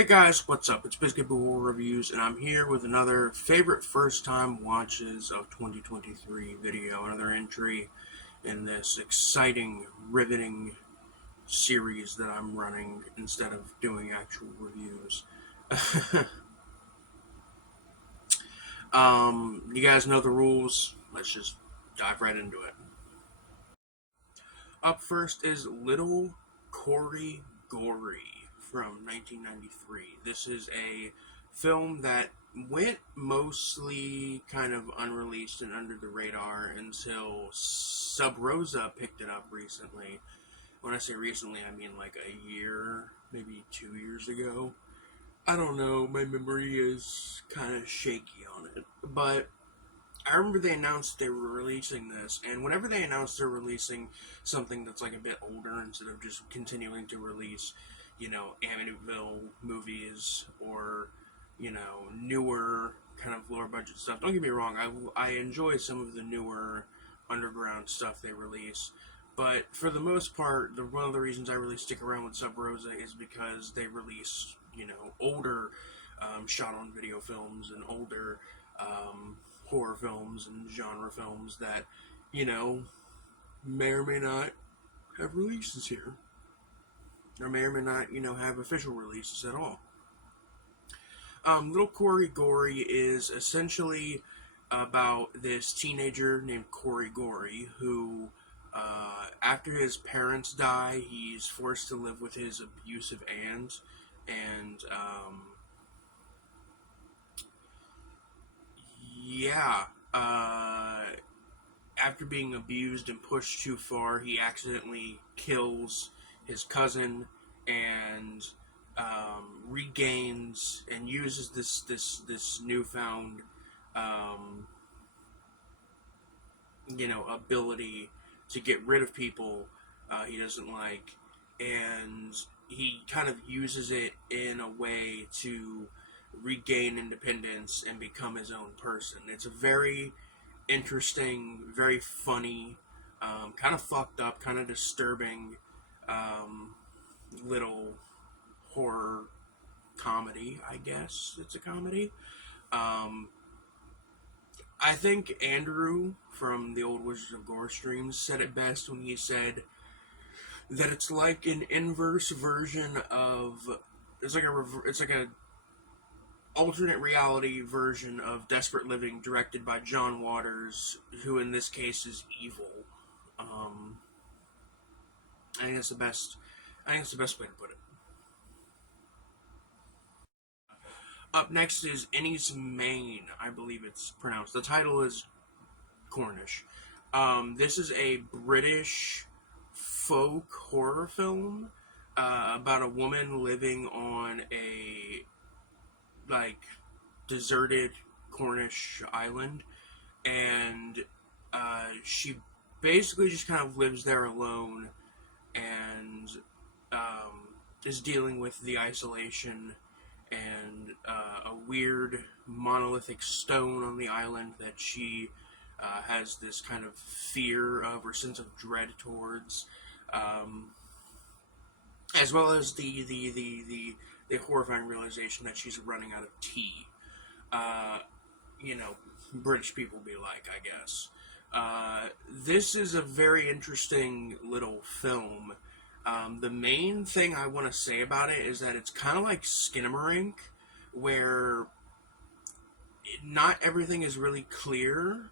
Hey guys, what's up? It's Biscuit Horror Reviews, and I'm here with another favorite first-time watches of 2023 video, another entry in this exciting, riveting series that I'm running instead of doing actual reviews. You guys know the rules. Let's just dive right into it. Up first is Little Corey Gorey from 1993. This is a film that went mostly kind of unreleased and under the radar until Sub Rosa picked it up recently. When I say recently, I mean like a year, maybe 2 years ago. I don't know, my memory is kind of shaky on it. But I remember they announced they were releasing this, and whenever they announce they're releasing something that's like a bit older instead of just continuing to release, Amityville movies or, newer kind of lower budget stuff. Don't get me wrong, I enjoy some of the newer underground stuff they release, but for the most part, one of the reasons I really stick around with Sub Rosa is because they release, older shot on video films and older horror films and genre films that, may or may not have releases here. Or may or may not, have official releases at all. Little Corey Gorey is essentially about this teenager named Corey Gorey who, after his parents die, he's forced to live with his abusive aunt, and, yeah, after being abused and pushed too far, he accidentally kills his cousin and regains and uses this newfound ability to get rid of people he doesn't like, and he kind of uses it in a way to regain independence and become his own person. It's a very interesting, very funny, kind of fucked up, kind of disturbing little horror comedy, I guess. It's a comedy. I think Andrew from the old Wizards of Gore streams said it best when he said that it's like an inverse version of it's like a alternate reality version of Desperate Living, directed by John Waters, who in this case is evil. I think that's the best. I think that's the best way to put it. Up next is Enys Men, I believe it's pronounced. The title is Cornish. This is a British folk horror film about a woman living on a deserted Cornish island, and she basically just kind of lives there alone and is dealing with the isolation and a weird monolithic stone on the island that she has this kind of fear of or sense of dread towards, as well as the horrifying realization that she's running out of tea. British people be like, I guess. This is a very interesting little film. The main thing I want to say about it is that it's kind of like Skinamarink, where not everything is really clear,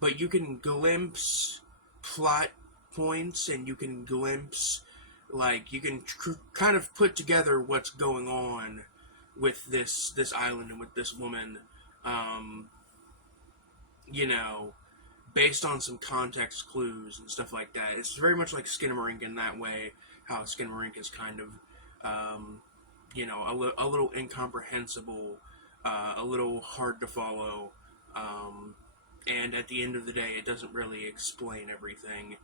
but you can glimpse plot points, and you can glimpse, you can kind of put together what's going on with this island and with this woman, based on some context clues and stuff like that. It's very much like Skinamarink in that way, how Skinamarink is kind of, a little incomprehensible, a little hard to follow, and at the end of the day, it doesn't really explain everything,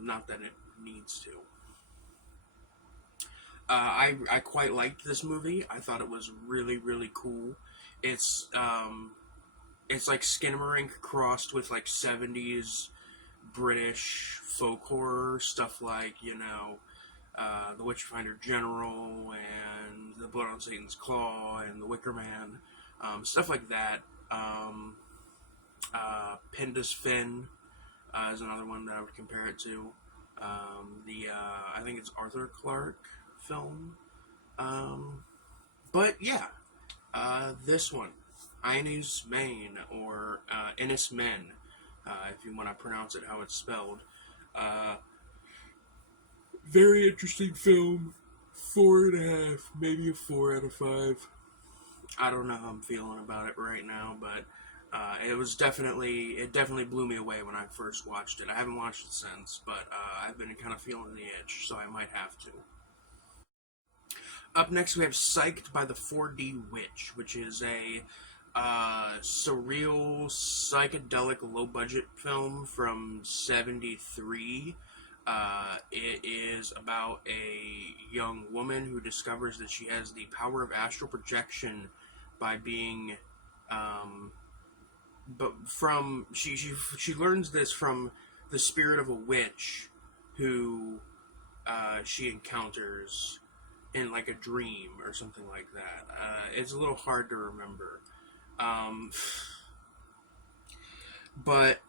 not that it needs to. I quite liked this movie. I thought it was really, really cool. It's like Skinamarink crossed with 70s British folk horror, stuff like, the Witchfinder General, and the Blood on Satan's Claw, and the Wicker Man, stuff like that. Pinda's Fin is another one that I would compare it to. I think it's Arthur Clarke film. But yeah, this one, Enys Men, or Enys Men, if you want to pronounce it how it's spelled. Very interesting film. 4.5, maybe a 4 out of 5. I don't know how I'm feeling about it right now, but it definitely blew me away when I first watched it. I haven't watched it since, but I've been kind of feeling the itch, so I might have to. Up next, we have Psyched by the 4D Witch, which is a surreal, psychedelic, low-budget film from '73. It is about a young woman who discovers that she has the power of astral projection by being, she learns this from the spirit of a witch who she encounters in like a dream or something like that. It's a little hard to remember, but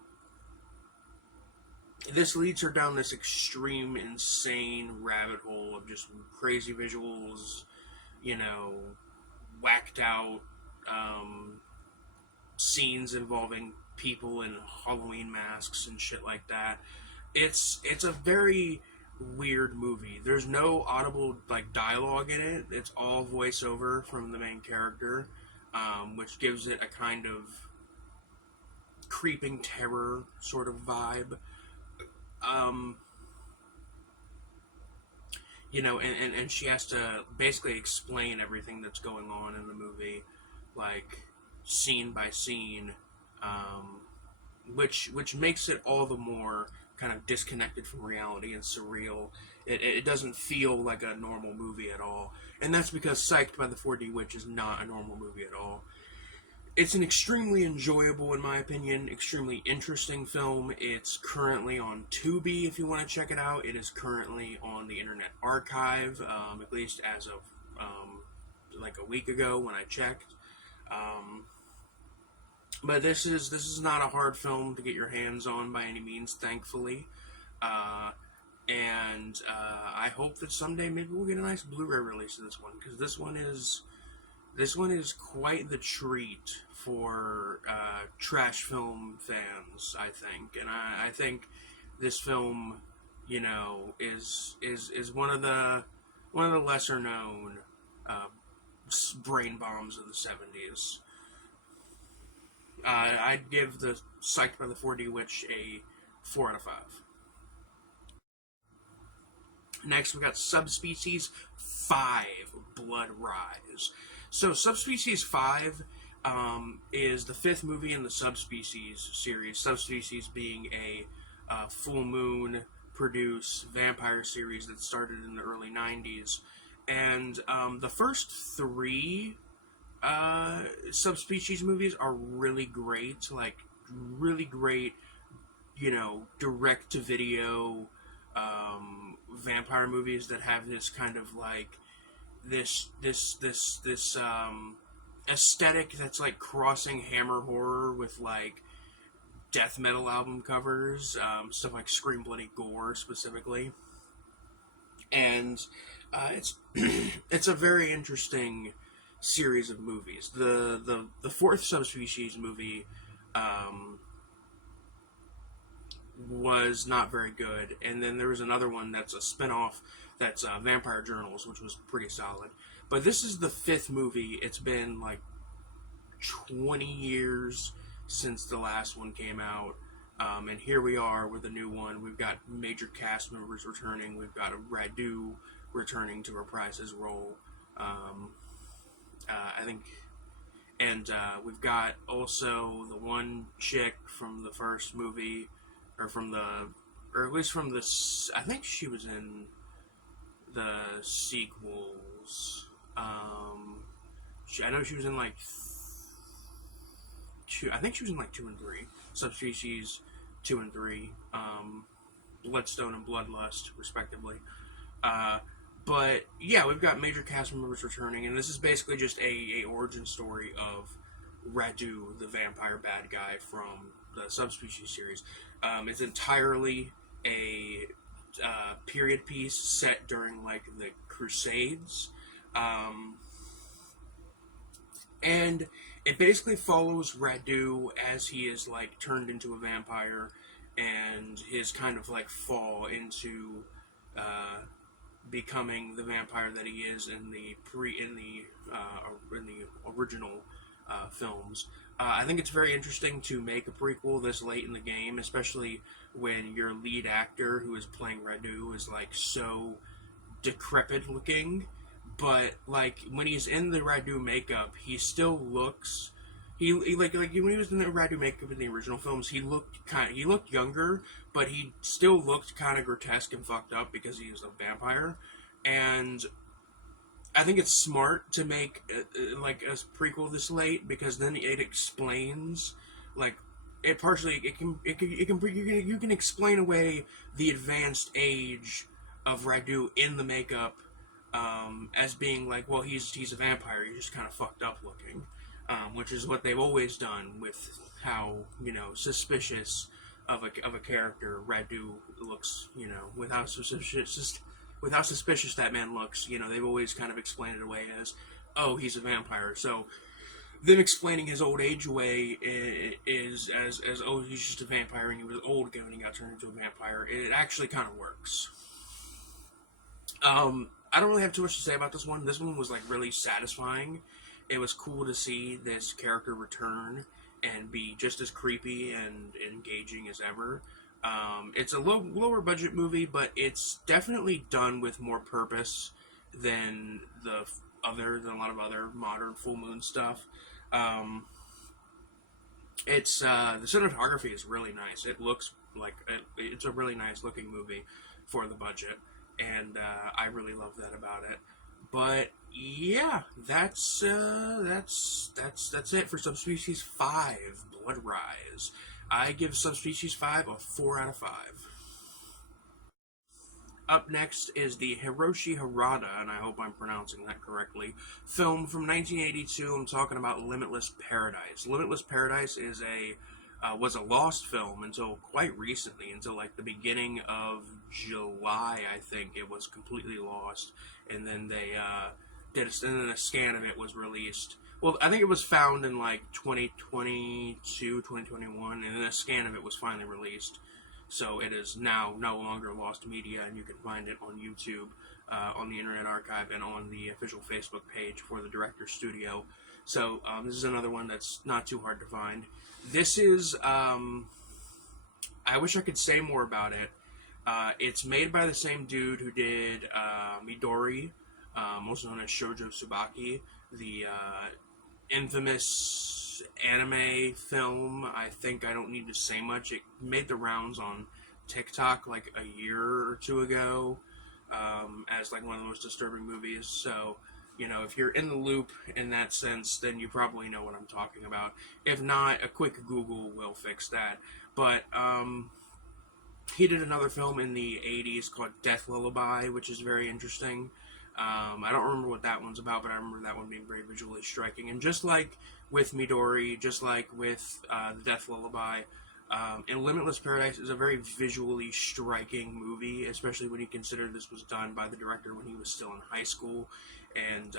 this leads her down this extreme, insane rabbit hole of just crazy visuals, whacked out scenes involving people in Halloween masks and shit like that. It's a very weird movie. There's no audible dialogue in it. It's all voiceover from the main character, which gives it a kind of creeping terror sort of vibe. And she has to basically explain everything that's going on in the movie, like scene by scene, which makes it all the more kind of disconnected from reality and surreal. It doesn't feel like a normal movie at all, and that's because Psyched by the 4D Witch is not a normal movie at all. It's an extremely enjoyable, in my opinion, extremely interesting film. It's currently on Tubi, if you want to check it out. It is currently on the Internet Archive, at least as of like a week ago when I checked. But this is not a hard film to get your hands on by any means, thankfully. And I hope that someday maybe we'll get a nice Blu-ray release of this one, because this one is quite the treat for trash film fans, I think. And I think this film, is one of the lesser known brain bombs of the '70s. I'd give the Psyched by the 4D Witch a 4 out of 5. Next, we got Subspecies 5, Blood Rise. So, Subspecies 5 is the 5th movie in the Subspecies series. Subspecies being a full moon produced vampire series that started in the early 90s. And the first 3 Subspecies movies are really great, really great, direct to video vampire movies that have this kind of this aesthetic that's like crossing Hammer horror with death metal album covers, stuff like Scream Bloody Gore specifically, and it's it's a very interesting series of movies. The 4th Subspecies movie was not very good, and then there was another one that's a spin-off that's Vampire Journals, which was pretty solid. But this is the 5th movie. It's been 20 years since the last one came out, and here we are with a new one. We've got major cast members returning. We've got Radu returning to reprise his role. I think, and we've got also the one chick from the first movie, or at least from the, I think she was in the sequels. I know she was in I think she was in 2 and 3, Subspecies 2 and 3, Bloodstone and Bloodlust, respectively. Uh, but yeah, we've got major cast members returning, and this is basically just a origin story of Radu, the vampire bad guy from the Subspecies series. It's entirely a period piece set during like the Crusades, um, and it basically follows Radu as he is like turned into a vampire, and his kind of like fall into uh, becoming the vampire that he is in the original films. I think it's very interesting to make a prequel this late in the game, especially when your lead actor who is playing Radu is like so decrepit looking, but like when he's in the Radu makeup, he still looks. Like when he was in the Radu makeup in the original films, he looked younger, but he still looked kind of grotesque and fucked up because he was a vampire, and I think it's smart to make like a prequel this late because then it explains like it partially you can explain away the advanced age of Radu in the makeup as being like, well, he's a vampire, he's just kind of fucked up looking, which is what they've always done with how suspicious of a character Radu looks, with how suspicious that man looks. They've always kind of explained it away as, oh, he's a vampire. So them explaining his old age away is as oh, he's just a vampire and he was old when he got turned into a vampire. It actually kind of works. I don't really have too much to say about this one. This one was like really satisfying. It was cool to see this character return and be just as creepy and engaging as ever. It's a lower budget movie, but it's definitely done with more purpose than than a lot of other modern full moon stuff. Um, it's the cinematography is really nice. It looks like it's a really nice looking movie for the budget, and I really love that about it. But yeah, that's it for Subspecies 5 Blood Rise. I give Subspecies 5 a 4 out of 5. Up next is the Hiroshi Harada, and I hope I'm pronouncing that correctly, film from 1982. I'm talking about Limitless Paradise. Limitless Paradise was a lost film until quite recently, until like the beginning of July, I think it was completely lost, and then and then a scan of it was released. Well, I think it was found in like 2022, 2021, and then a scan of it was finally released. So it is now no longer lost media, and you can find it on YouTube, on the Internet Archive, and on the official Facebook page for the director's studio. So this is another one that's not too hard to find. This is, I wish I could say more about it. It's made by the same dude who did Midori, also known as Shoujo Tsubaki, the infamous anime film. I think I don't need to say much. It made the rounds on TikTok like a year or two ago, as like one of the most disturbing movies. So, if you're in the loop in that sense, then you probably know what I'm talking about. If not, a quick Google will fix that. But he did another film in the 80s called Death Lullaby, which is very interesting. I don't remember what that one's about, but I remember that one being very visually striking. And just like with Midori, just like with the Death Lullaby, and Limitless Paradise is a very visually striking movie, especially when you consider this was done by the director when he was still in high school, and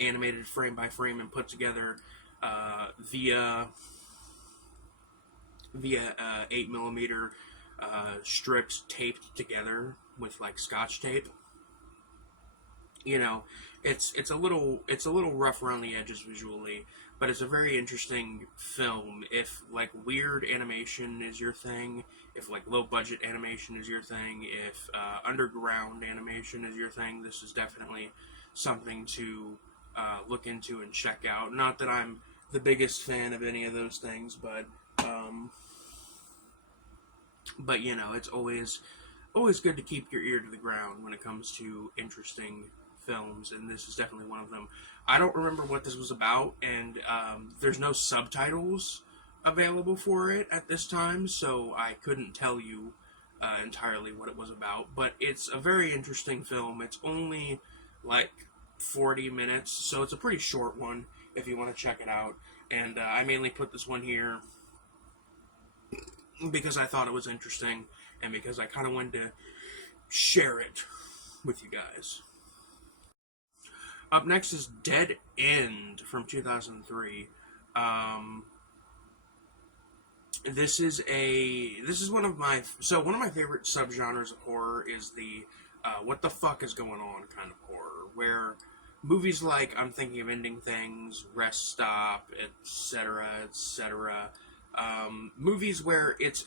animated frame by frame and put together via 8mm strips taped together with like Scotch tape. It's a little rough around the edges visually, but it's a very interesting film. If like weird animation is your thing, if like low budget animation is your thing, if underground animation is your thing, this is definitely something to look into and check out. Not that I'm the biggest fan of any of those things, but it's always good to keep your ear to the ground when it comes to interesting films, and this is definitely one of them. I don't remember what this was about, and there's no subtitles available for it at this time, so I couldn't tell you entirely what it was about, but it's a very interesting film. It's only like 40 minutes, so it's a pretty short one if you want to check it out. And I mainly put this one here because I thought it was interesting and because I kind of wanted to share it with you guys. Up next is Dead End from 2003. Um, this is one of my favorite subgenres of horror is the what the fuck is going on kind of horror, where movies like I'm Thinking of Ending Things, Rest Stop, etc., etc. Movies where it's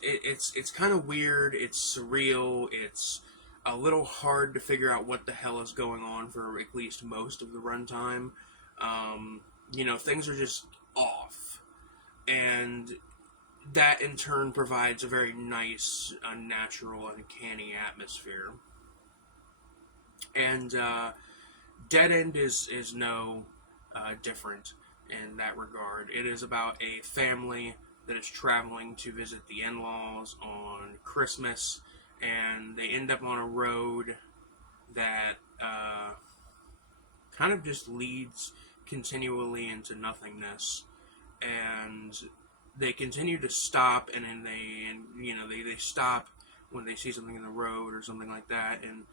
kind of weird, it's surreal, it's a little hard to figure out what the hell is going on for at least most of the runtime. Things are just off, and that in turn provides a very nice, unnatural, uncanny atmosphere. And Dead End is no different in that regard. It is about a family that is traveling to visit the in-laws on Christmas, and they end up on a road that kind of just leads continually into nothingness, and they continue to stop, and then they stop when they see something in the road or something like that, and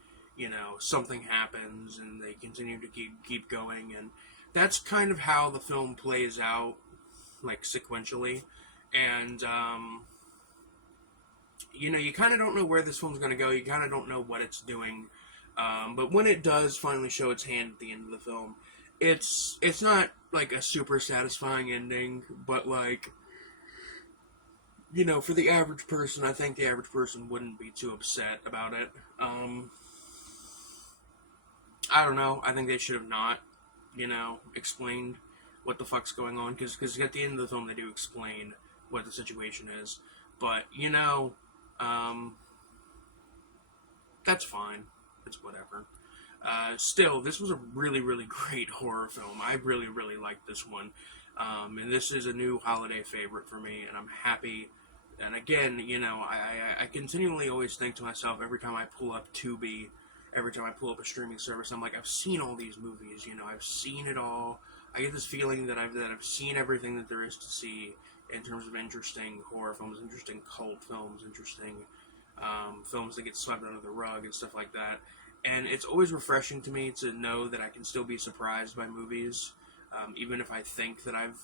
something happens, and they continue to keep going, and that's kind of how the film plays out, like sequentially, and you kind of don't know where this film's going to go. You kind of don't know what it's doing, but when it does finally show its hand at the end of the film, it's not like a super satisfying ending, but like, for the average person, I think the average person wouldn't be too upset about it. I don't know. I think they should have not, explained what the fuck's going on, because at the end of the film they do explain what the situation is. But, that's fine. It's whatever. Still, this was a really, really great horror film. I really, really liked this one. And this is a new holiday favorite for me, and I'm happy. And again, I continually always think to myself every time I pull up Tubi, every time I pull up a streaming service, I'm like, I've seen all these movies, I've seen it all. I get this feeling that I've seen everything that there is to see in terms of interesting horror films, interesting cult films, interesting films that get swept under the rug and stuff like that. And it's always refreshing to me to know that I can still be surprised by movies, even if I think that I've,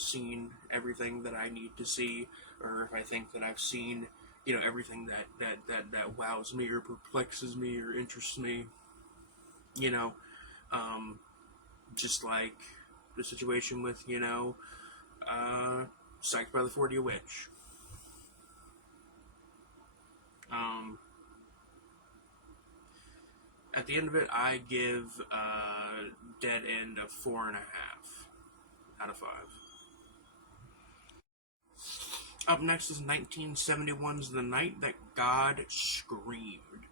seen everything that I need to see, or if I think that I've seen, everything that wows me or perplexes me or interests me, just like the situation with, Psyched by the 4D Witch. At the end of it, I give Dead End a 4.5 out of 5. Up next is 1971's The Night That God Screamed.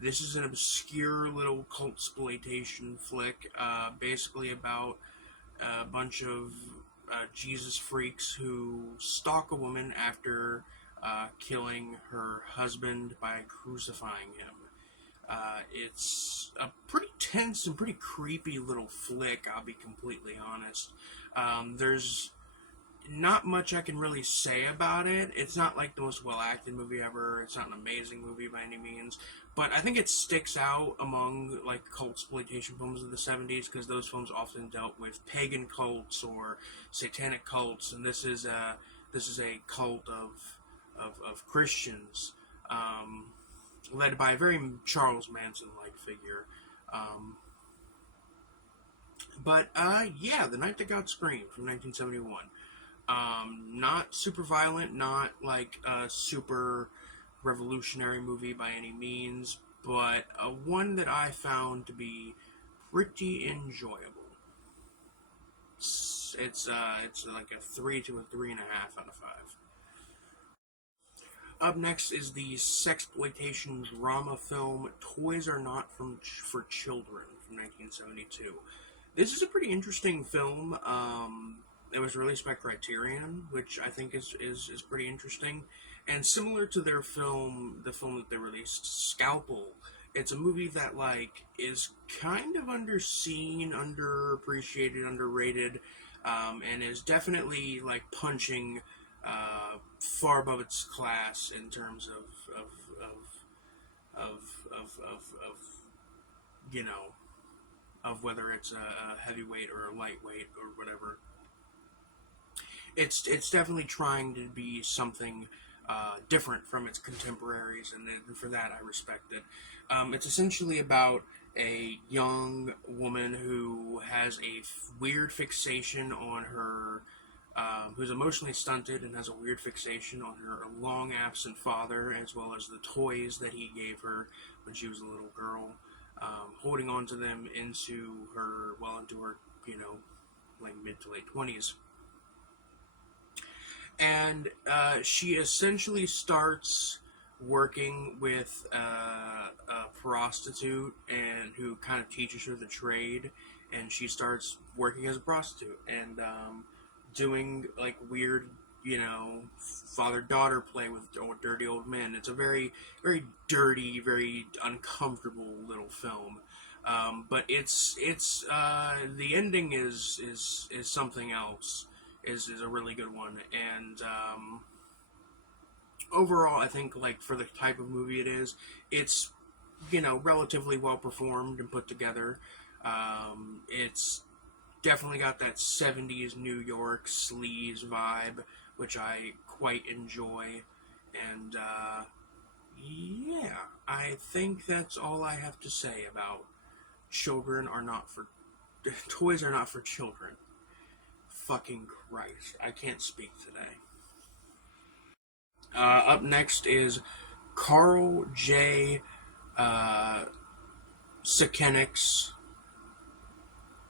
This is an obscure little cult-sploitation flick, basically about a bunch of Jesus freaks who stalk a woman after killing her husband by crucifying him. It's a pretty tense and pretty creepy little flick, I'll be completely honest. There's not much I can really say about it. It's not like the most well-acted movie ever. It's not an amazing movie by any means. But I think it sticks out among like cult-sploitation films of the 70s, because those films often dealt with pagan cults or satanic cults, and this is a cult of Christians, led by a very Charles Manson-like figure. The Night That God Screamed from 1971. Not super violent, not like a super revolutionary movie by any means, but one that I found to be pretty enjoyable. It's like a 3 to a 3.5 out of 5. Up next is the sexploitation drama film Toys Are Not for Children from 1972. This is a pretty interesting film. It was released by Criterion, which I think is pretty interesting. And similar to their film, the film that they released, Scalpel, it's a movie that like is kind of underseen, underappreciated, underrated, and is definitely like punching far above its class in terms of you know, of whether it's a heavyweight or a lightweight or whatever. It's definitely trying to be something different from its contemporaries, and for that I respect it. It's essentially about a young woman who has a weird fixation on her, who's emotionally stunted and has a weird fixation on her long absent father, as well as the toys that he gave her when she was a little girl, holding on to them into her, like mid to late 20s. And she essentially starts working with a prostitute and who kind of teaches her the trade, and she starts working as a prostitute and doing like weird, father-daughter play with dirty old men. It's a very, very dirty, very uncomfortable little film. But it's the ending is something else. Is a really good one, and overall, I think like for the type of movie it is, it's relatively well performed and put together. It's definitely got that 70s New York sleaze vibe, which I quite enjoy, and yeah, I think that's all I have to say about children are not for toys are not for children. Fucking Christ. I can't speak today. Up next is Carl J. Sekenik's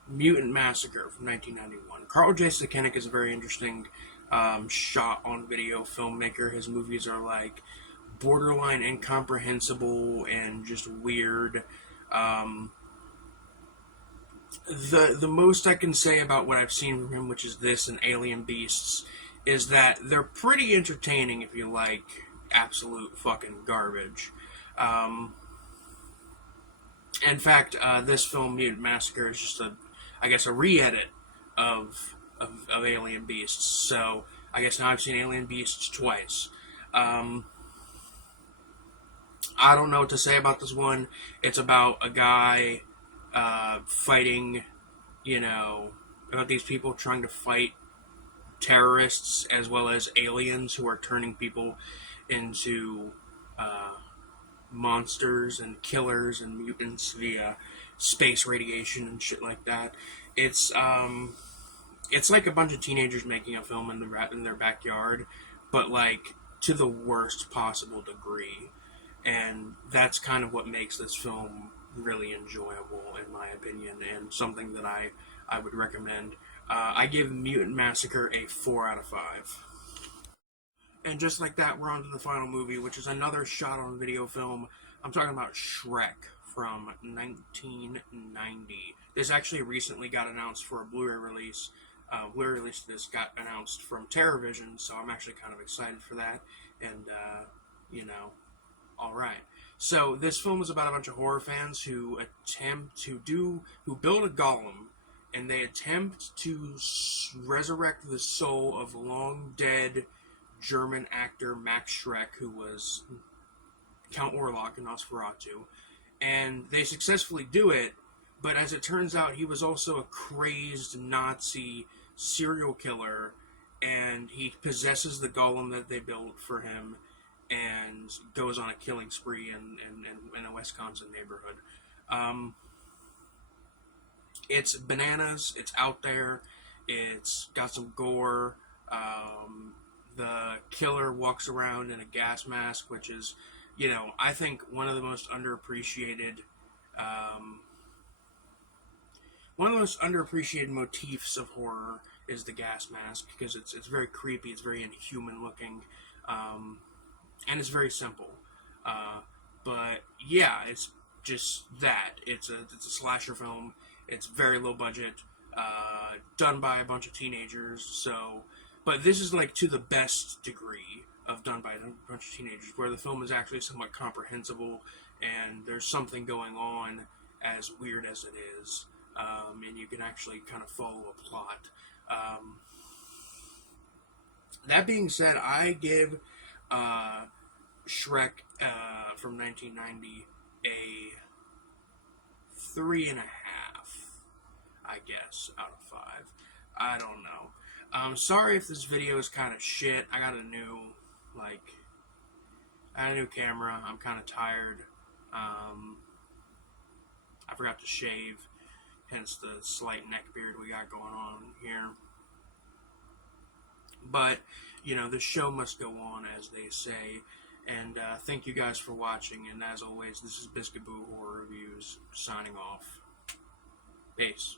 Mutant Massacre from 1991. Carl J. Sekenik is a very interesting shot on video filmmaker. His movies are like borderline incomprehensible and just weird. The most I can say about what I've seen from him, which is this and Alien Beasts, is that they're pretty entertaining if you like absolute fucking garbage. In fact, this film, Mutant Massacre, is just a re-edit of Alien Beasts. So I guess now I've seen Alien Beasts twice. I don't know what to say about this one. It's about a guy fighting, about these people trying to fight terrorists as well as aliens who are turning people into monsters and killers and mutants via space radiation and shit like that. It's like a bunch of teenagers making a film in their backyard, but like to the worst possible degree, and that's kind of what makes this film really enjoyable, in my opinion, and something that I would recommend. I give Mutant Massacre a 4 out of 5. And just like that, we're on to the final movie, which is another shot on video film. I'm talking about Shreck from 1990. This actually recently got announced for a Blu-ray release. Blu-ray release of this got announced from TerraVision, so I'm actually kind of excited for that. And, alright. So, this film is about a bunch of horror fans who who build a golem, and they attempt to resurrect the soul of long dead German actor Max Shreck, who was Count Orlok in Nosferatu. And they successfully do it, but as it turns out, he was also a crazed Nazi serial killer, and he possesses the golem that they built for him and goes on a killing spree in a Wisconsin neighborhood. It's bananas. It's out there. It's got some gore. The killer walks around in a gas mask, which is, I think one of the most underappreciated motifs of horror is the gas mask, because it's very creepy. It's very inhuman looking. And it's very simple. But yeah, it's just that. It's a slasher film. It's very low budget, done by a bunch of teenagers. So, but this is like to the best degree done by a bunch of teenagers, where the film is actually somewhat comprehensible and there's something going on, as weird as it is, and you can actually kind of follow a plot. That being said, I give Shreck from 1990 a 3.5, I guess, out of 5. I don't know. Sorry if this video is kind of shit. I got a new camera. I'm kind of tired. I forgot to shave, hence the slight neck beard we got going on here. But, you know, the show must go on, as they say. And thank you guys for watching. And as always, this is Biscuit Boo Horror Reviews, signing off. Peace.